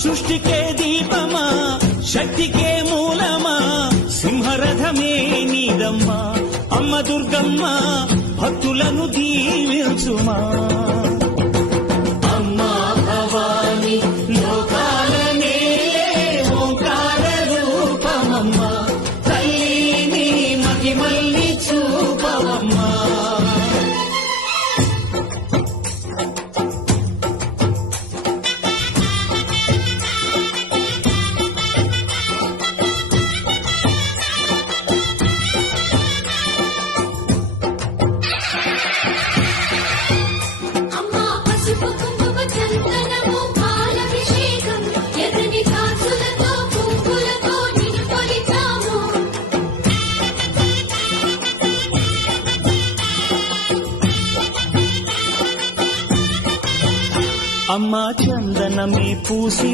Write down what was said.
సృష్టికే దీపమా శక్తికే మూలమా సింహరథమే నీదమ్మా అమ్మ దుర్గమ్మ భక్తులను దీవించుమా అమ్మా భవాని లోకాల నేలే ఓంకార రూపమమ్మా తల్లి మహిమల్ని చూపవమ్మా అమ్మా చందనమే పూసి